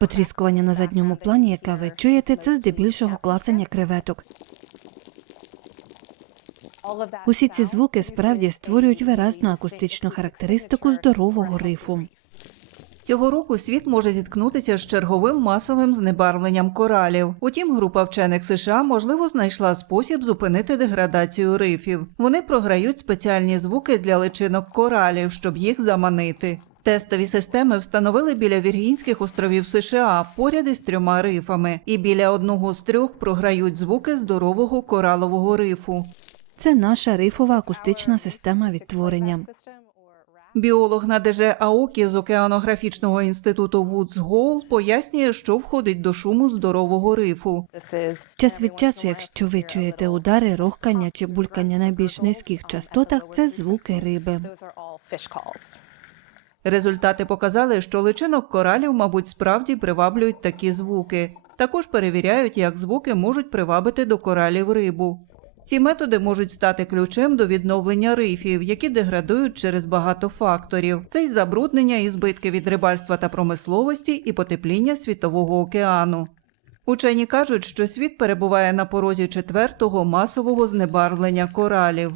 Потріскування на задньому плані, яке ви чуєте, це здебільшого клацання креветок. Усі ці звуки справді створюють виразну акустичну характеристику здорового рифу. Цього року світ може зіткнутися з черговим масовим знебарвленням коралів. Утім, група вчених США можливо знайшла спосіб зупинити деградацію рифів. Вони програють спеціальні звуки для личинок коралів, щоб їх заманити. Тестові системи встановили біля Віргінських островів США поряд із трьома рифами, і біля одного з трьох програють звуки здорового коралового рифу. Це наша рифова акустична система відтворення. Біолог Надеже Аокі з океанографічного інституту Вудс Гол пояснює, що входить до шуму здорового рифу. Час від часу, якщо ви чуєте удари, рохкання чи булькання на більш низьких частотах, це звуки риби. Результати показали, що личинок коралів, мабуть, справді приваблюють такі звуки. Також перевіряють, як звуки можуть привабити до коралів рибу. Ці методи можуть стати ключем до відновлення рифів, які деградують через багато факторів: це й забруднення і збитки від рибальства та промисловості, і потепління світового океану. Учені кажуть, що світ перебуває на порозі четвертого масового знебарвлення коралів.